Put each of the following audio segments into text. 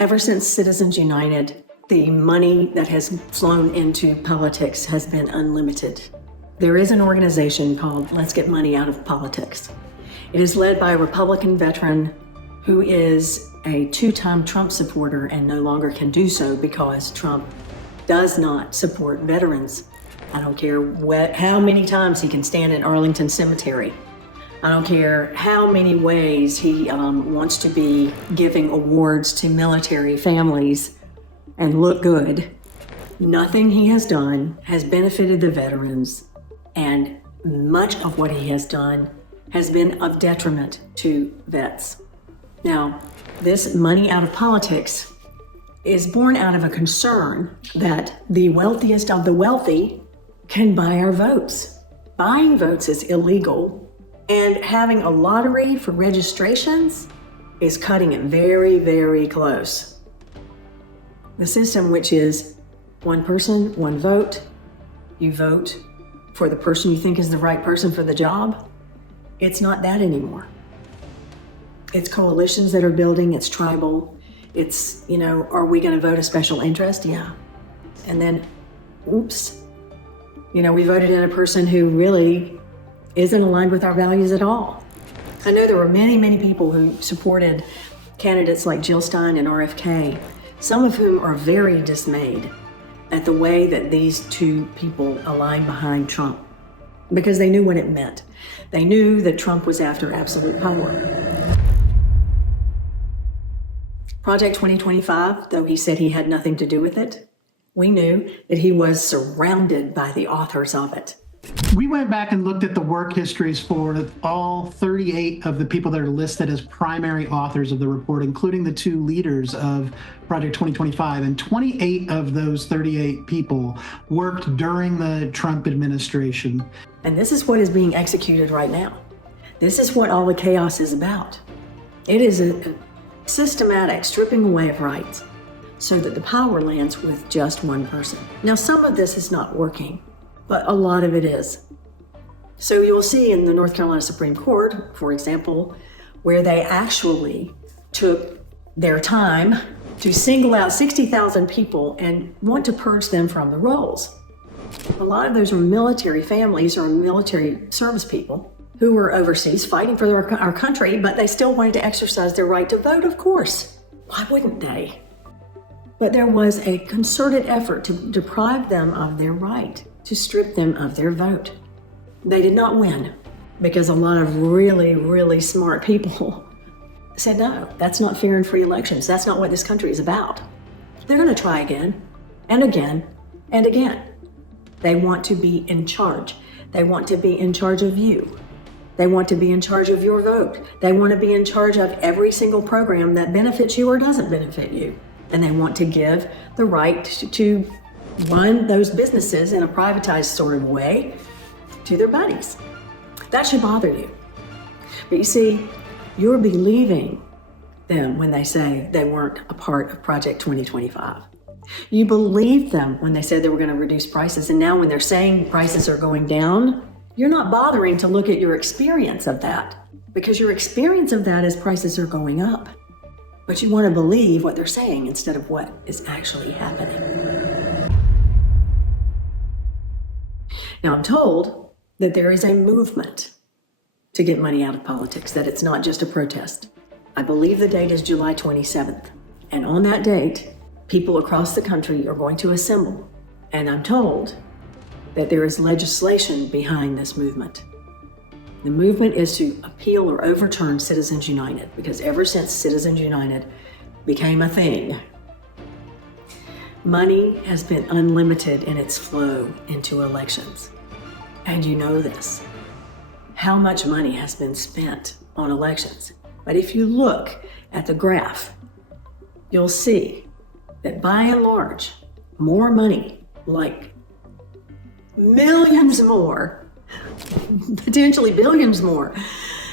Ever since Citizens United, the money that has flown into politics has been unlimited. There is an organization called Let's Get Money Out of Politics. It is led by a Republican veteran who is a two-time Trump supporter and no longer can do so because Trump does not support veterans. I don't care how many times he can stand in Arlington Cemetery. I don't care how many ways he wants to be giving awards to military families and look good. Nothing he has done has benefited the veterans, and much of what he has done has been of detriment to vets. Now, this money out of politics is born out of a concern that the wealthiest of the wealthy can buy our votes. Buying votes is illegal, and having a lottery for registrations is cutting it very, very close. The system, which is one person, one vote, you vote for the person you think is the right person for the job, it's not that anymore. It's coalitions that are building, it's tribal, it's, are we gonna vote a special interest? Yeah. And then, oops, we voted in a person who really isn't aligned with our values at all. I know there were many, many people who supported candidates like Jill Stein and RFK, some of whom are very dismayed at the way that these two people aligned behind Trump, because they knew what it meant. They knew that Trump was after absolute power. Project 2025, though he said he had nothing to do with it, we knew that he was surrounded by the authors of it. We went back and looked at the work histories for all 38 of the people that are listed as primary authors of the report, including the two leaders of Project 2025. And 28 of those 38 people worked during the Trump administration. And this is what is being executed right now. This is what all the chaos is about. It is a systematic stripping away of rights so that the power lands with just one person. Now, some of this is not working, but a lot of it is. So you'll see in the North Carolina Supreme Court, for example, where they actually took their time to single out 60,000 people and want to purge them from the rolls. A lot of those are military families or military service people who were overseas fighting for our country, but they still wanted to exercise their right to vote, of course. Why wouldn't they? But there was a concerted effort to deprive them of their right, to strip them of their vote. They did not win because a lot of really, really smart people said, no, that's not fair and free elections. That's not what this country is about. They're going to try again and again and again. They want to be in charge. They want to be in charge of you. They want to be in charge of your vote. They want to be in charge of every single program that benefits you or doesn't benefit you. And they want to give the right to run those businesses in a privatized sort of way to their buddies. That should bother you. But you see, you're believing them when they say they weren't a part of Project 2025. You believed them when they said they were going to reduce prices, and now when they're saying prices are going down, you're not bothering to look at your experience of that, because your experience of that is prices are going up. But you want to believe what they're saying instead of what is actually happening. Now, I'm told that there is a movement to get money out of politics, that it's not just a protest. I believe the date is July 27th. And on that date, people across the country are going to assemble. And I'm told that there is legislation behind this movement. The movement is to appeal or overturn Citizens United, because ever since Citizens United became a thing, money has been unlimited in its flow into elections. And you know this, how much money has been spent on elections. But if you look at the graph, you'll see that by and large, more money, like millions more, potentially billions more,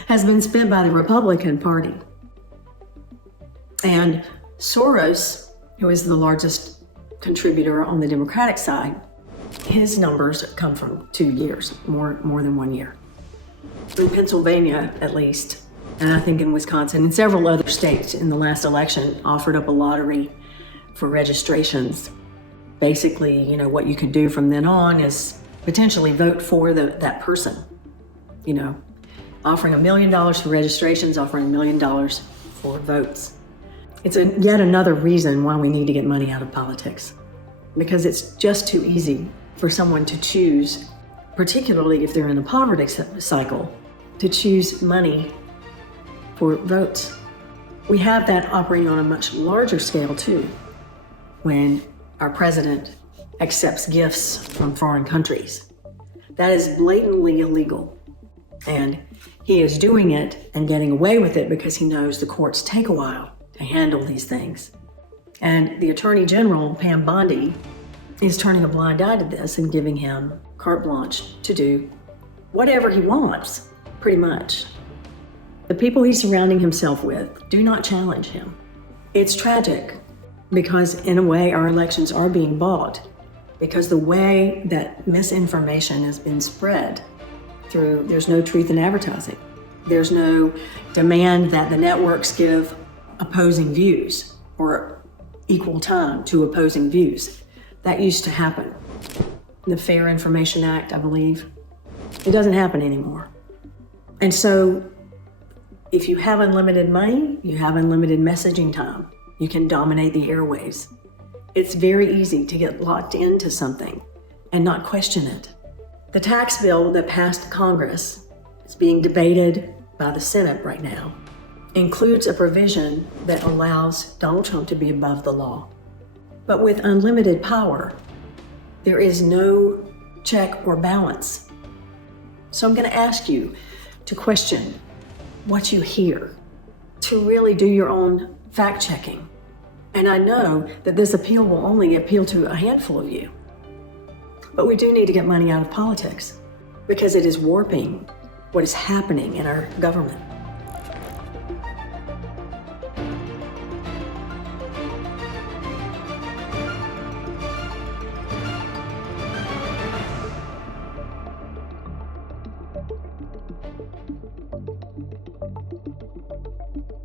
has been spent by the Republican Party. And Soros, who is the largest contributor on the Democratic side, his numbers come from 2 years, more than 1 year. In Pennsylvania, at least, And I think in Wisconsin and several other states in the last election offered up a lottery for registrations. Basically, what you can do from then on is potentially vote for that person. Offering $1 million for registrations, offering $1 million for votes. It's yet another reason why we need to get money out of politics. Because it's just too easy for someone to choose, particularly if they're in a poverty cycle, to choose money for votes. We have that operating on a much larger scale too, when our president accepts gifts from foreign countries. That is blatantly illegal. And he is doing it and getting away with it because he knows the courts take a while to handle these things. And the Attorney General, Pam Bondi, is turning a blind eye to this and giving him carte blanche to do whatever he wants, pretty much. The people he's surrounding himself with do not challenge him. It's tragic because, in a way, our elections are being bought because the way that misinformation has been spread there's no truth in advertising. There's no demand that the networks give opposing views or equal time to opposing views. That used to happen. The Fair Information Act, I believe. It doesn't happen anymore. And so if you have unlimited money, you have unlimited messaging time. You can dominate the airwaves. It's very easy to get locked into something and not question it. The tax bill that passed Congress is being debated by the Senate right now, includes a provision that allows Donald Trump to be above the law. But with unlimited power, there is no check or balance. So I'm going to ask you to question what you hear, to really do your own fact checking. And I know that this appeal will only appeal to a handful of you. But we do need to get money out of politics because it is warping what is happening in our government.